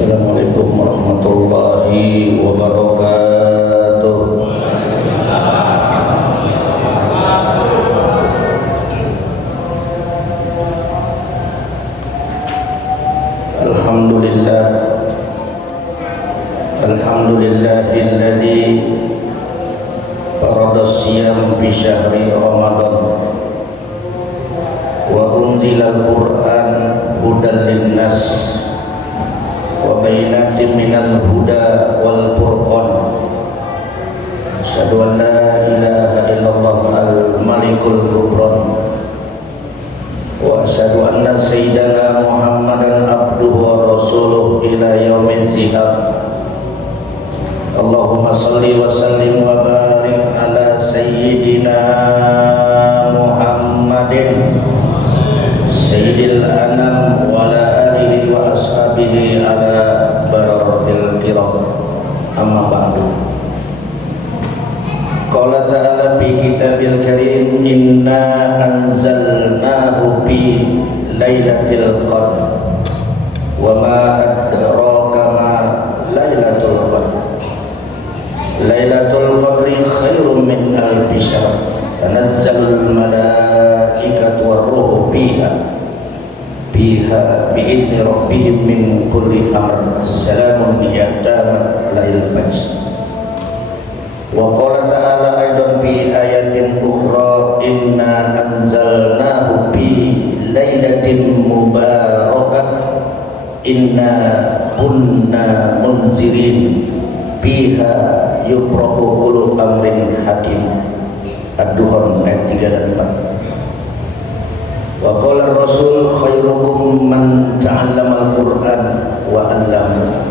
Assalamualaikum warahmatullahi wabarakatuh. Alhamdulillah, alhamdulillahilladzi farada siyam fi syahri Ramadan wa unzila al-Qur'an hudan linnas wa bayyinatin minal huda wal furqan. Asyhadu an la ilaha illallah al-malikul kubran wa asyhadu anna sayyidana Muhammadan abduhu wa rasuluh ila yaumil zihab. Allahumma salli wa sallim wa barik ala sayyidina Muhammadin sayyidil anam wa ala alihi wa ashabihi ala bararatil kiram. Amma ba'du. Qala ta'ala fi kitabil karim, inna anzalnahu fi lailatul qadr wa ma adraka ma lailatul qadr. Lailatul qadri khairum min alfi syahr, tanazzalul malaikatu war-ruhu fiha bi'idni rabbihim min kulli amr. Salamun hiya tamat lail fajr. Wa qala ta'ala aidan fi ayatin ukhra, inna anzalnahu fi lailatin mubarakah inna kunna munzirin fiha yufraqu kullu amrin hakim. Ad-Duhan ayat 3 dan 4. Wa qala Rasul khairukum man ta'allama al-Qur'an wa 'allama.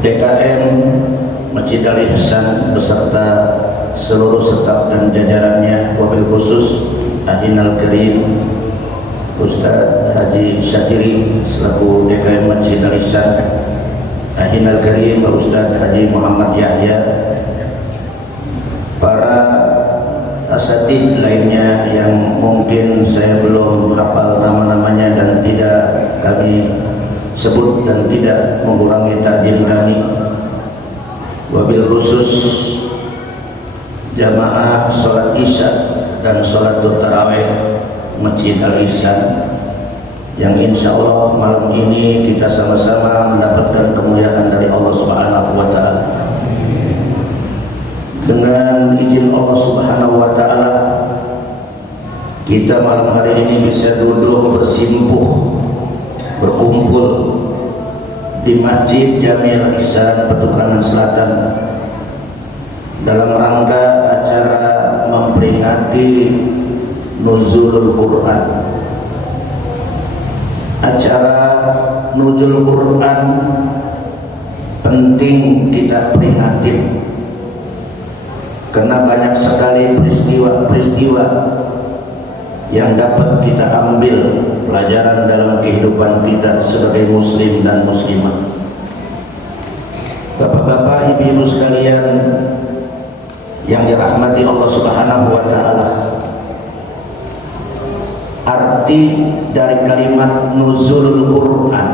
DKM Masjid Al-Ihsan beserta seluruh staf dan jajarannya, wabil khusus Adinal Karim Ustaz Haji Syatiri selaku DKM Masjid Al-Ihsan, Adinal Karim Ustaz Haji Muhammad Yahya, para asatid lainnya yang mungkin saya belum hafal nama-namanya dan tidak kami sebut dan tidak mengurangi takdim kami. Wabil khusus jamaah sholat isya dan sholat tarawih Masjid Al-Ihsan yang insya Allah malam ini kita sama-sama mendapatkan kemuliaan dari Allah Subhanahu wa Ta'ala. Dengan izin Allah Subhanahu wa Ta'ala, kita malam hari ini bisa duduk bersimpuh, berkumpul di Masjid Jami Al-Ihsan Petukangan Selatan dalam rangka acara memperingati Nuzulul Quran. Acara Nuzul Quran penting kita peringatin karena banyak sekali peristiwa-peristiwa yang dapat kita ambil pelajaran dalam kehidupan kita sebagai muslim dan muslimah. Bapak-bapak, ibu-ibu sekalian yang dirahmati Allah Subhanahu wa Ta'ala, arti dari kalimat nuzulul Quran,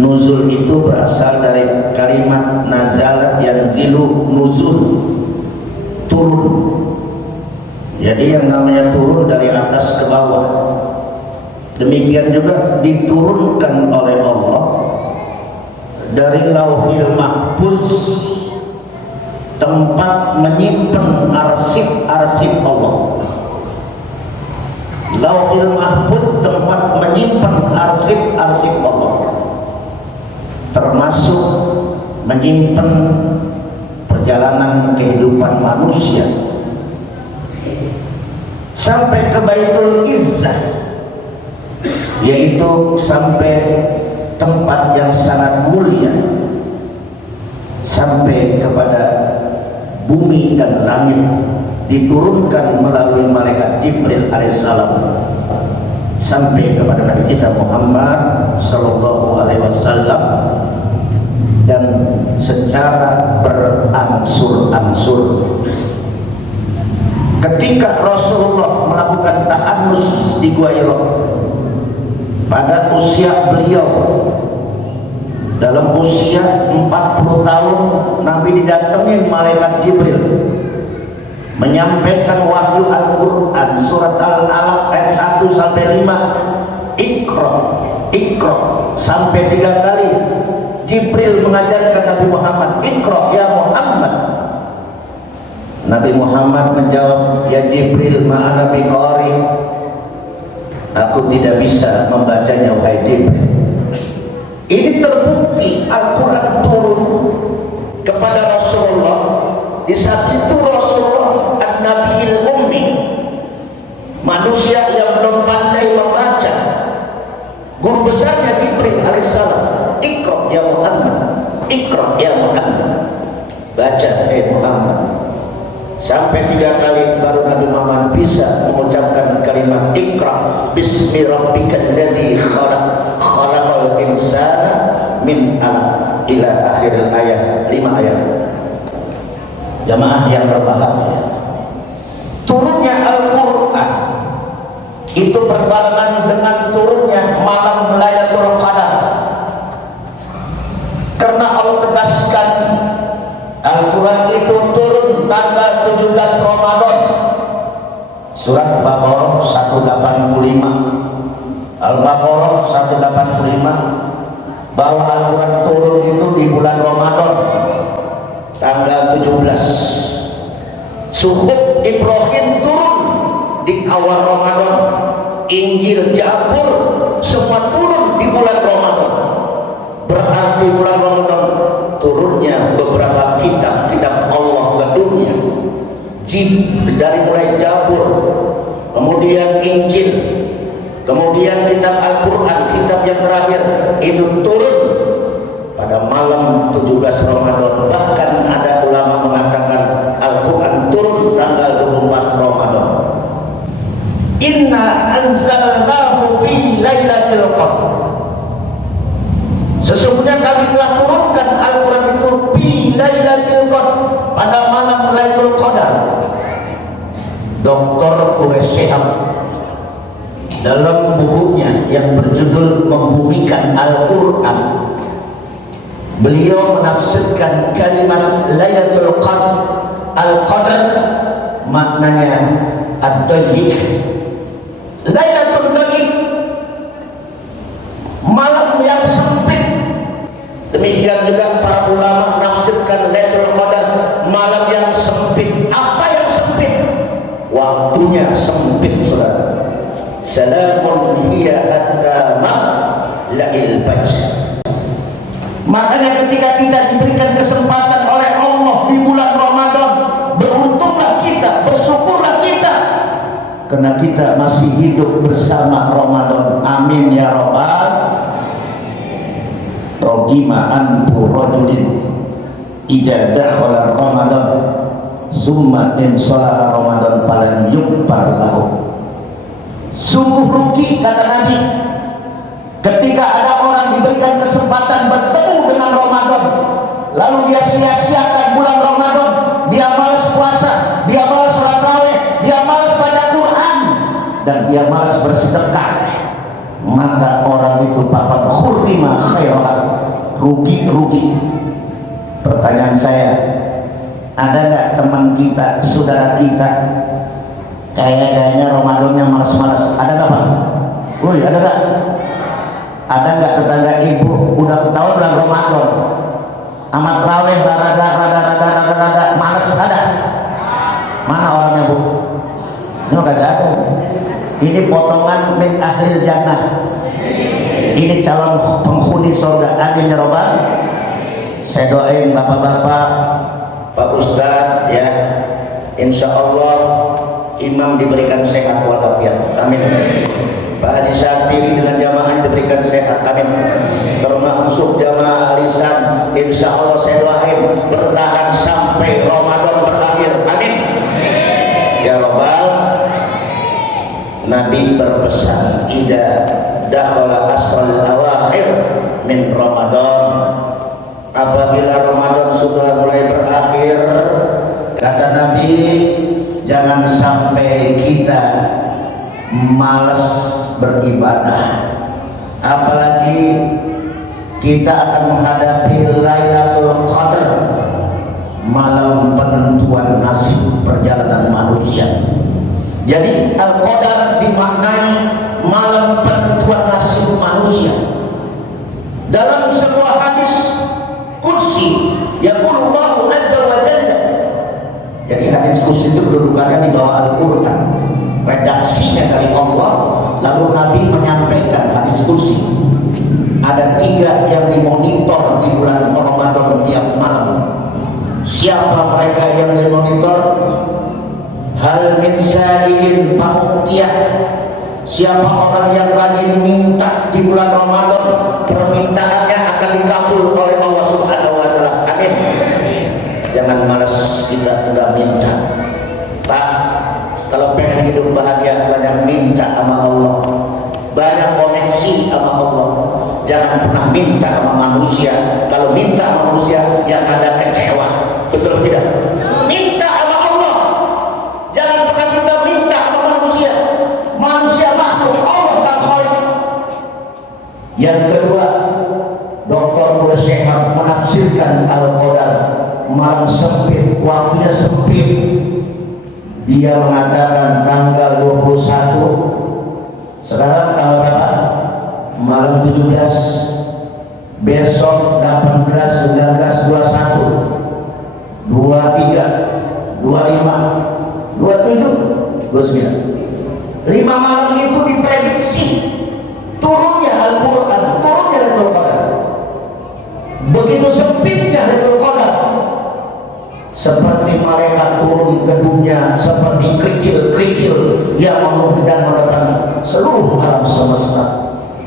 nuzul itu berasal dari kalimat nazala yanzilu, nuzul, turun. Jadi yang namanya turun dari atas ke bawah. Demikian juga diturunkan oleh Allah dari Lauhil Mahfuz, tempat menyimpan arsip-arsip Allah. Lauhil Mahfuz tempat menyimpan arsip-arsip Allah, termasuk menyimpan perjalanan kehidupan manusia sampai ke Baitul Izzah, yaitu sampai tempat yang sangat mulia, sampai kepada bumi dan langit, diturunkan melalui malaikat Jibril alaihissalam sampai kepada Nabi kita Muhammad sallallahu alaihi wasallam, dan secara berangsur-angsur. Ketika Rasulullah melakukan ta'annus di Gua Hira, pada usia beliau, dalam usia 40 tahun Nabi didatengin malaikat Jibril menyampaikan wahyu Al-Quran surat Al-Alaq ayat 1 sampai 5, Iqra, Iqra, sampai 3 kali Jibril mengajarkan Nabi Muhammad, Iqra ya Muhammad. Nabi Muhammad menjawab, ya Jibril ma'ana biqari, aku tidak bisa membacanya wahai Jibril. Ini terbukti Al-Quran turun kepada Rasulullah. Di saat itu Rasulullah An-Nabiil Ummi, manusia yang belum pandai membaca. Guru besarnya Jibril alaihissalam, Iqra ya Muhammad, Iqra ya Muhammad, baca Muhammad. Sampai 3 kali baru Nabi Muhammad bisa mengucapkan kalimat Iqra bismi rabbikal ladzi khalaq, khalaqal insana min 'alaq ila akhir ayat, 5 ayat. Jamaah yang berbahagia, turunnya Al-Quran itu berbarengan dengan turunnya malam Lailatul Qadar, karena Allah tegaskan Al-Quran itu turun tanggal 17 Ramadan. Surat Baqarah 185, Al-Baqarah 185, bahwa Al-Quran turun itu di bulan Ramadan tanggal 17. Suhuf Ibrahim turun di awal Ramadan, Injil, Zabur semua turun di bulan Ramadan. Berarti bulan Ramadan turunnya beberapa kitab-kitab Allah ke dunia. Dari mulai Zabur, kemudian Injil, kemudian kitab Al-Quran, kitab yang terakhir itu turun pada malam 17 Ramadan. Bahkan ada ulama mengatakan Al-Quran turun tanggal 24 Ramadan. Inna anzalnahu fi lailatul qadar, sesungguhnya kami telah turunkan Al-Quran itu fi lailatul qadar, pada malam Lailatul Qadar. Dr. Quraish Shihab dalam bukunya yang berjudul Membumikan Al-Quran, beliau menafsirkan kalimat Lailatul Qadar, Al-Qadar maknanya ad-dayyiq, Lailatul Dayyiq, malam yang sempit. Demikian juga para ulama menafsirkan Lailatul Qadar malam yang sempit. Apa yang sempit? Waktunya sempit, saudara. Salamun hiya hatta matla'il fajr. Makanya ketika kita diberikan kesempatan oleh Allah di bulan Ramadan, beruntunglah kita, bersyukurlah kita, karena kita masih hidup bersama Ramadan. Amin ya rabbal. Rogima anbu rajulin idza dakhala Ramadan summa insalaha Ramadan falan yughfar lahu. Sungguh rugi, kata Nabi, ketika ada orang diberikan kesempatan bertemu dengan Ramadan, lalu dia sia-siakan bulan Ramadan, dia malas puasa, dia malas sholat tarawih, dia malas baca Quran, dan dia malas bersedekah, maka orang itu faqad khurrima khairan, rugi. Pertanyaan saya, ada nggak teman kita, saudara kita, kayaknya Ramadannya malas-malas? Ada nggak Pak? Woi, ada nggak? Ada nggak tetangga ibu udah ketahuan bulan Ramadan amat raweh rada malas? Ada? Mana orangnya Bu? Ini nggak ada. Ini potongan min ahlil jannah. Ini calon penghuni surga. Amin ya robbal. Saya doain bapak-bapak, Pak Ustadz ya, insya Allah imam diberikan sehat walafiat. Amin. Pak Haji Syafiri dengan jamaah diberikan sehat. Amin. Termasuk jamaah alisan, insya Allah saya doain bertahan sampai Ramadan berakhir. Amin ya robbal. Nabi berpesan, idza dakhala asrul awakhir min Ramadan, apabila Ramadan sudah mulai berakhir, kata Nabi, jangan sampai kita malas beribadah, kita akan menghadapi Lailatul Qadar, malam penentuan nasib perjalanan manusia. Jadi Al-Qadar dimaknai malam penentuan nasib manusia. Dalam sebuah hadis qudsi yaqulullahu azza wa jalla, jadi hadis qudsi itu kedudukannya di bawah Al-Quran, redaksinya dari Allah, lalu Nabi menyampaikan hadis qudsi. Ada 3 yang dimonitor di bulan Ramadan tiap malam. Siapa mereka yang dimonitor? Hal min sa'ilin fa'utiyah. Siapa orang yang rajin minta di bulan Ramadan, permintaannya akan dikabul oleh Allah Subhanahu wa taala. Amin. Jangan malas kita enggak minta. Pak, kalau pengen hidup bahagia banyak minta sama Allah. Banyak koneksi sama Allah. Jangan pernah minta sama manusia. Kalau minta sama manusia yang ada kecewa. Betul tidak? Minta sama Allah. Jangan pernah kita minta sama manusia. Manusia makhluk Allah tak khair. Yang kedua, Dr. Quraisyah menafsirkan Al-Qadar, malam sempit, waktunya sempit. Dia mengatakan tanggal 21. Sekarang tanggal berapa? Malam 17. Besok 18, 19, 21, 23, 25, 27, 29. 5 malam itu diprediksi turunnya Al-Quran, turunnya Lailatul Qadar. Begitu sempitnya Lailatul Qadar, seperti malaikat turun ke dunia, seperti kerikil-kerikil yang memenuhi dan menerangi seluruh alam semesta.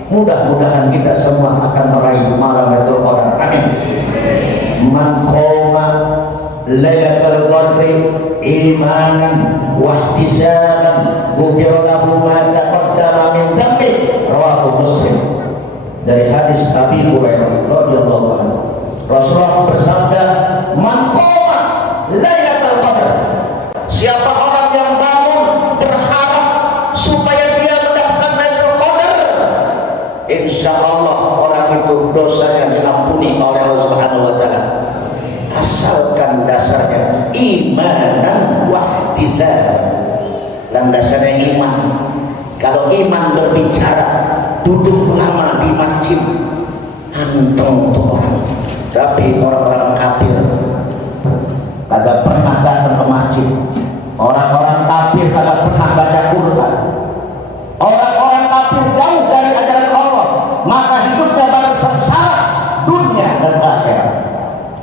Mudah-mudahan kita semua akan meraih malam Lailatul Qadar. Amin. Man qama Lailatul Qadri imanan wa ihtisaban ghufira lahu ma taqaddama min dhanbi. Rawahu Muslim. Dari hadis Abi Hurairah radhiyallahu anhu, Rasulullah bersabda, man qama Lailatul Qadar, siapa orang yang bangun berharap supaya dia mendapatkan Lailatul Qadar, insyaallah orang itu dosanya diampuni oleh Allah Subhanahu wa taala. Asalkan dasarnya imanan wa ihtisaban. Dasarnya iman. Kalau iman berbicara, duduk lama di masjid anteng untuk orang. Tapi orang-orang kafir kagak pernah datang ke masjid. Orang-orang kafir kagak pernah baca Quran. Orang-orang kafir jauh dari ajaran Allah, maka hidupnya baru sengsara dunia dan akhirat.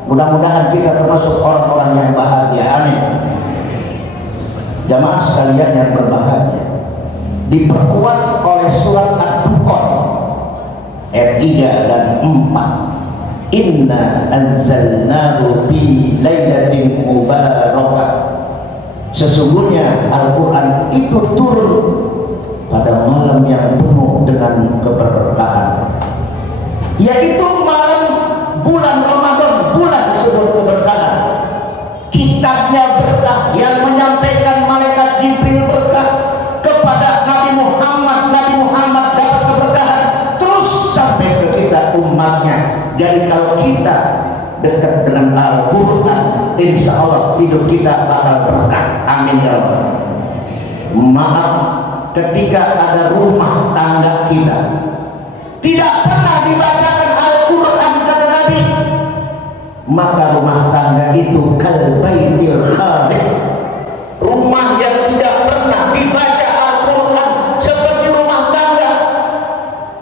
Mudah-mudahan kita termasuk orang-orang yang bahagia. Amin. Jamaah sekalian yang berbahagia, diperkuat oleh surat Ad-Dukhan ayat 3 dan 4. Inna anzalnahu fi lailatin mubarakah. Sesungguhnya Al-Quran itu turun pada malam yang penuh dengan keberkahan, yaitu malam bulan Ramadan. Bulan disebut keberkahan. Kitabnya berkah, yang menyampaikan malaikat Jibril berkah kepada Nabi Muhammad. Nabi Muhammad dapat keberkahan terus sampai ke kita umatnya. Jadi kalau kita dekat dengan Al-Quran, insya Allah hidup kita bakal berkah. Amin ya Allah. Maaf, ketika ada rumah tangga kita tidak pernah dibacakan Al-Quran, kata Nabi, maka rumah tangga itu kal baitil khali. Rumah yang tidak pernah dibaca Al-Quran seperti rumah tangga,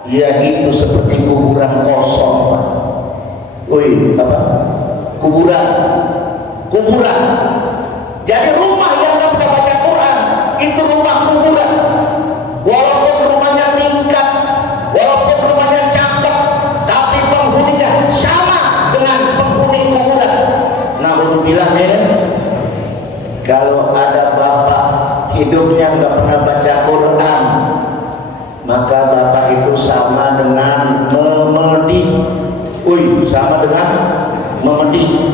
ya itu seperti kuburan kosong, Pak. Woi, apa? Kuburan. Jadi rumah yang tidak pernah baca Quran itu rumah kuburan. Walaupun rumahnya tingkat, walaupun rumahnya cakep, tapi penghuninya sama dengan penghuni kuburan. Naudzubillah min. Kalau ada bapak hidupnya nggak pernah baca Quran, maka bapak itu sama dengan memedi. Sama dengan memedi.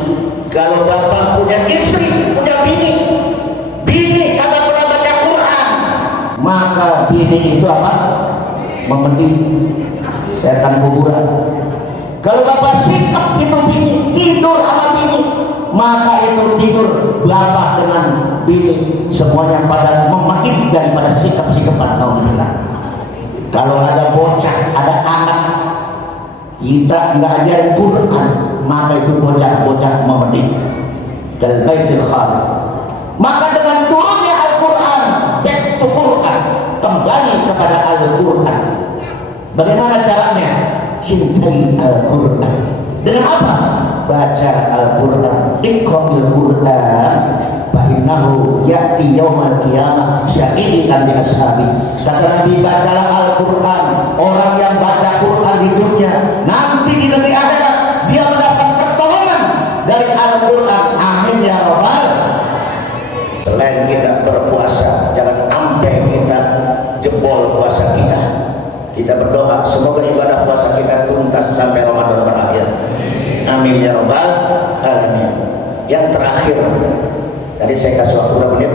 Kalau bapak punya istri, punya bini kagak pernah baca Quran, maka bini itu apa? Memedi, setan kuburan. Kalau bapak sikap itu bini, tidur sama bini, maka itu tidur bapak dengan bini semuanya pada memakin daripada sikap-sikapan. Alhamdulillah. Kalau ada bocah, ada anak kita nggak ajarin Quran, maka itu bocah-bocah memedik dan baitul kharif. Maka dengan turunnya Al-Quran, back to Quran, kembali kepada Al-Quran. Bagaimana caranya? Cintai Al-Quran. Dengan apa? Baca Al-Quran. Iqra'il Quran fa innahu ya'ti yaumal qiyamah syahidan li ashabi. Kata Nabi, bacalah Al-Quran. Orang yang baca Quran di dunia, nanti di negeri akhirat dia mendapat pertolongan dari Al-Quran. Amin ya rabbal. Selain kita berpuasa, jangan sampai kita jebol puasa kita. Kita berdoa semoga ibadah puasa kita tuntas sampai Ramadan berakhir. Amin ya rabbal alamin. Yang terakhir, tadi saya kasih waktu berapa menit?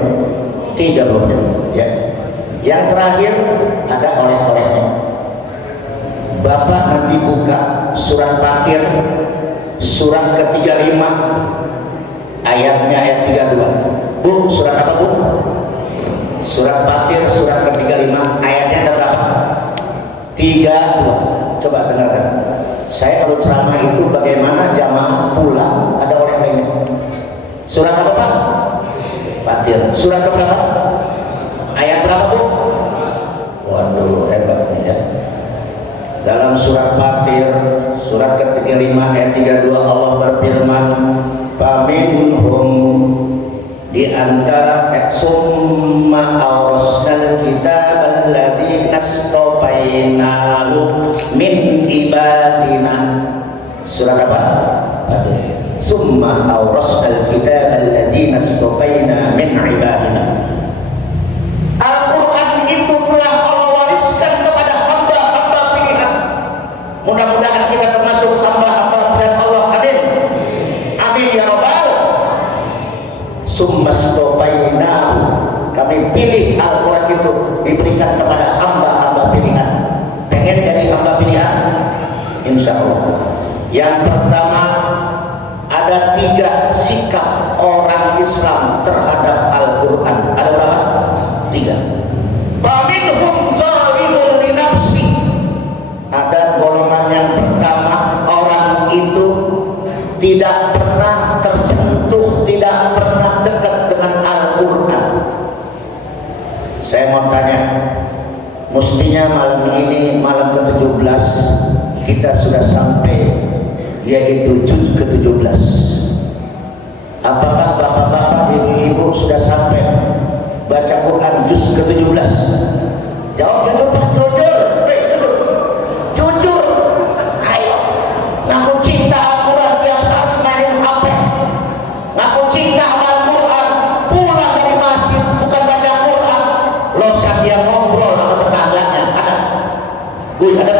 30 menit ya. Yang terakhir ada oleh-olehnya. Bapak nanti buka surat Fatir surat ke-35 ayatnya ayat 32. Bu, surat apa bu? Surat Fatir surat ke-35 ayatnya berapa? 32. Coba dengarkan. Saya kalau ceramah itu bagaimana jamaah pulang ada oleh lainnya. Surat apa Pak? Fatir. Surat ke berapa? Ayat berapa bu? Waduh, hebatnya ya. Dalam surat Fatir surat ke-35 ayat 32 Allah berfirman, "Faminhum", di antara summa awrasnal kitab alladzi nastafainahu min ibadina. Surat apa? Summa awrasnal kitab alladzi nastafaina min ibadina. Al-Quran itu telah Allah wariskan kepada hamba-hamba pilihan. Mudah-mudahan kita termasuk hamba-hamba pilihan Allah. Amin. Amin ya rabbal. Summastofainahu, kami pilih Al-Quran itu diberikan kepada hamba-hamba pilihan. Pengen jadi hamba pilihan? Insya Allah. Yang pertama, ada 3 sikap orang Islam terhadap Al-Quran. Ada berapa? 3. Faminhum zalimun li nafsi. Ada golongan yang pertama, orang itu tidak pernah tersentuh, tidak pernah dekat dengan Al-Quran. Saya mau tanya, mestinya malam ini, malam ke-17 kita sudah sampai, yaitu juz ke-17. Apakah bapak-bapak, ibu-ibu sudah sampai baca Quran juz ke-17? Jawab jujur Pak, jujur. Jujur. Ayo. Ngaku cinta Al-Quran tiap hari main HP. Ngaku cinta Al-Quran, pulang dari masjid bukan baca Quran, losak dia ngobrol sama tetangganya. Ada? Gue ada.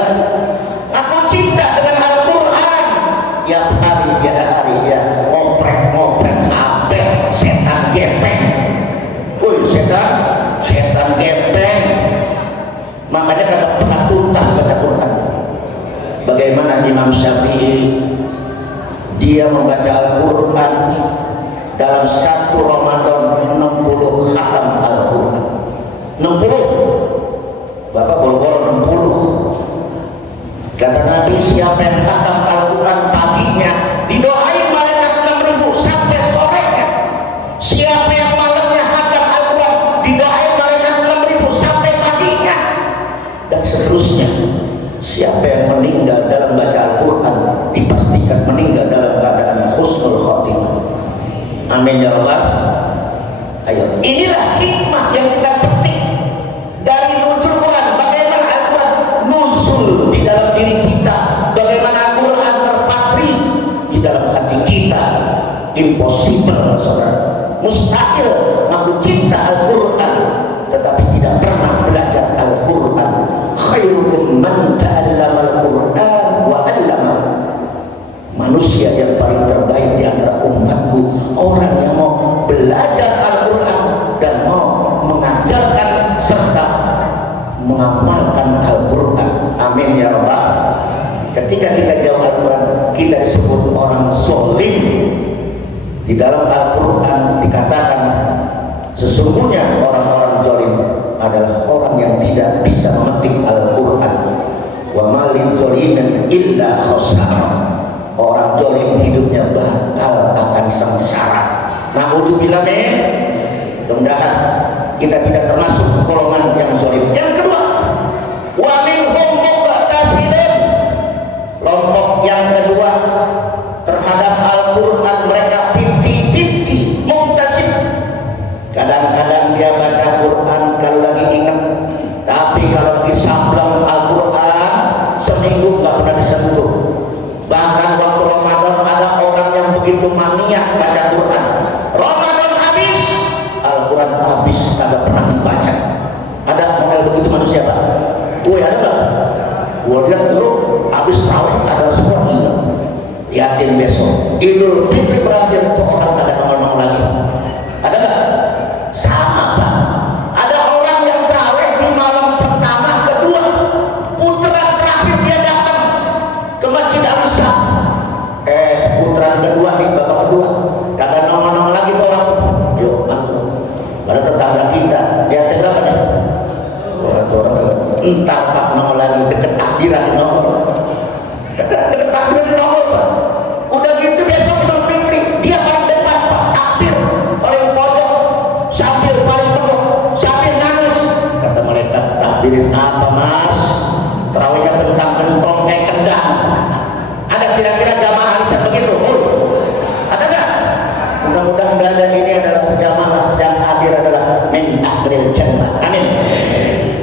Ngaku cinta dengan Al-Quran, tiap hari tiada hari dia ngoprek HP, setan gepeng. Woi setan gepeng. Makanya kata pernah tuntas baca Quran. Bagaimana Imam Syafi'i, dia membaca Al-Quran dalam 1 Ramadan 60 khatam Al-Quran. 60. Bapak boro-boro 60. Kata Nabi, siapa yang khatam Al-Quran paginya didoain malaikat 6.000 sampai sorenya. Siapa yang malamnya khatam Al-Quran didoain malaikat 6.000 sampai paginya. Dan seterusnya. Siapa yang meninggal dalam baca Al-Quran dipastikan meninggal dalam keadaan husnul khotimah. Amin ya rabbal. Ayo, inilah hikmah yang kita petik dari nuzul Quran. Bagaimana Al-Quran nuzul di dalam diri kita, bagaimana Al-Quran terpatri di dalam hati kita. Impossible saudara, mustahil aku cinta Al-Quran tetapi tidak pernah belajar Al-Quran. Khairukum man ta'allama Al-Quran wa 'allama. Manusia yang paling terbaik di antara umatku orang yang mau belajar Al-Quran dan mau mengajarkan serta mengamalkan Al-Quran. Amin ya rabbal. Ketika kita jauh Al-Quran kita disebut orang zolim. Di dalam Al-Quran dikatakan sesungguhnya orang-orang zolim adalah orang yang tidak bisa memetik Al-Quran. Wa malin zolimin illa khosara. Orang zolim hidupnya bakal akan sengsara. Na'udzubillah min. Mudah-mudahan kita tidak termasuk golongan yang zolim. Yang kedua, wa minhum muqtasidun. Kelompok yang kedua terhadap Al-Quran mereka 50-50 muqtasid. Kadang-kadang dia baca Quran kalau lagi ingat, tapi kalau lagi sableng Al-Quran seminggu nggak pernah disentuh. Bahkan waktu Ramadan ada orang yang begitu mania baca Quran. Ramadan habis, Al-Quran habis, kagak pernah dibaca. Ada model begitu manusia, Pak? Gue ada nggak? Gue lihat dulu habis tarawih ada semua ini. Lihatin besok Idul Fitri berakhir tuh orang kagak nongol lagi. Ada nggak? Sama, Pak. Ada orang yang tarawih di malam pertama, kedua, putaran terakhir dia datang ke Masjid Al-Aqsa. Putaran kedua nih, babak kedua, kagak nongol lagi tuh orang. Yuk, pada tetangga kita, dia berapa nih? Orang entar Pak nongol lagi, deket takbiran nongol. Deket takbiran nongol, Pak. Udah gitu besok Idul Fitri dia paling depan, Pak, takbir paling pojok, sambil paling pojok, sambil nangis. Kata mereka, takbirin apa Mas? Terawihnya bentang-bentong kayak kendang. Ada kira-kira jamaah bisa begitu? Ada nggak? Mudah-mudahan ada. Ini adalah jamaah yang hadir adalah min ahlil jannah. Amin.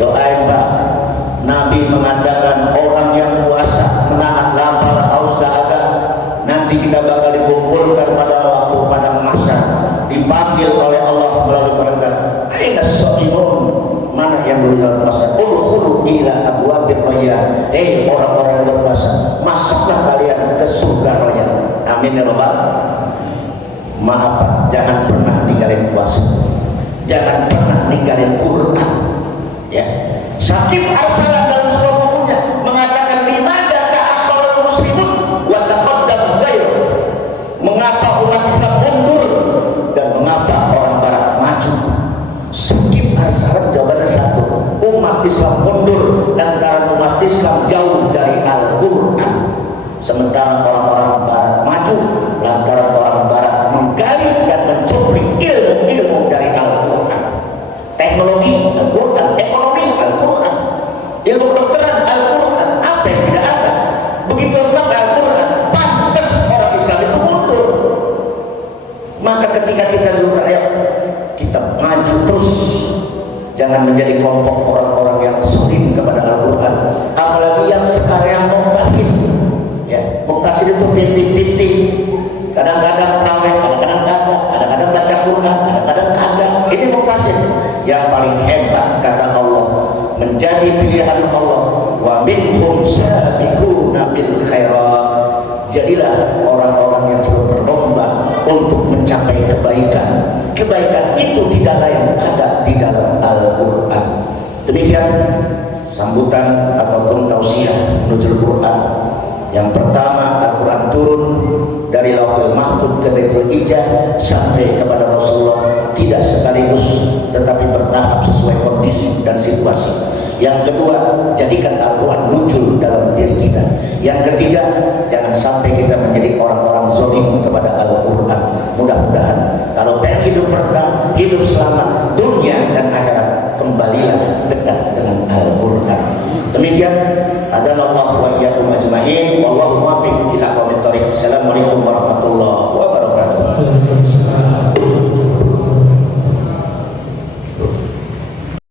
Doain, Pak. Nabi mengatakan orang yang puasa menahan lapar, haus, dahaga, nanti kita bakal dikumpulkan pada waktu padang mahsyar, dipanggil oleh Allah melalui mereka. Aina shaimun, mana yang belum puasa? Udkhulu ila abwabil rayyan. Orang-orang yang berpuasa, masuklah kalian ke surga rayyan. Amin ya rabbal. Maaf, Pak, jangan pernah ninggalin puasa, jangan pernah ninggalin Quran. Ya, Syakib Arsalan dalam sebuah bukunya mengatakan limadza ta'akhkhara muslimun wa taqaddam ghairu. Mengapa umat Islam mundur dan mengapa orang barat maju? Syakib Arsalan jawabannya satu, umat Islam mundur lantaran umat Islam jauh dari Al-Quran, sementara orang-orang barat maju lantaran orang barat menggali dan mencuplik ilmu-ilmu dari Al-Quran. Teknologi Al-Quran, ekonomi Al-Quran, ilmu kedokteran Al-Quran, apa yang tidak ada? Begitu lengkap Al-Quran, pantas orang Islam itu mundur. Maka ketika kita dulu rakyat, kita maju terus, jangan menjadi kelompok orang-orang yang sulit kepada Al-Quran. Apalagi yang sekarang yang muktasid. Ya, muktasid itu pinti-pinti. Kadang-kadang terawih, kadang-kadang kagak, kadang-kadang baca Quran, kadang-kadang kagak. Ini muktasid. Yang paling hebat kata Allah, menjadi pilihan Allah. Wa minhum sabiquna bil khairat. Jadilah orang-orang yang selalu berlomba untuk mencapai kebaikan. Kebaikan itu tidak lain ada di dalam Al-Quran. Demikian sambutan ataupun tausiah menuju Quran. Yang pertama, Al-Quran turun dari Lauhul Mahfuz ke Baitul Izzah sampai kepada Rasulullah, tidak sekaligus tetapi bertahap sesuai kondisi dan situasi. Yang kedua, jadikan Al-Quran muncul dalam diri kita. Yang ketiga, jangan sampai kita menjadi orang-orang zalim kepada Al-Quran. Mudah-mudahan kalau pengen hidup berkah, hidup selamat dunia dan akhirat, kembalilah dekat dengan Al-Quran. Demikian, adalah Allah wa iyyakum ajma'in, wallahu muwaffiq ila aqwamit thoriq. Assalamualaikum warahmatullahi wabarakatuh.